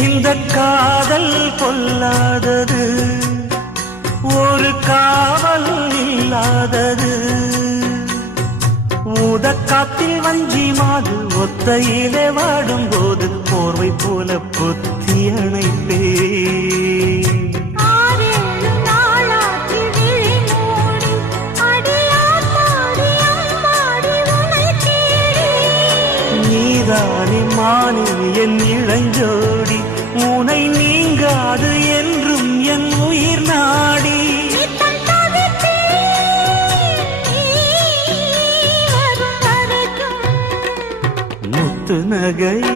இந்த காதல் கொல்லாதது, ஒரு காவல் இல்லாதது. ஊதக்காத்தில் வஞ்சி மாது ஒத்தையிலே வாடும்போது போர்வை போல பொத்தி அணைப்பே. நீதானே மானே என் இளஞ்சோடி, உனை நீங்காது என்றும் என் உயிர் நாடி. முத்து நகை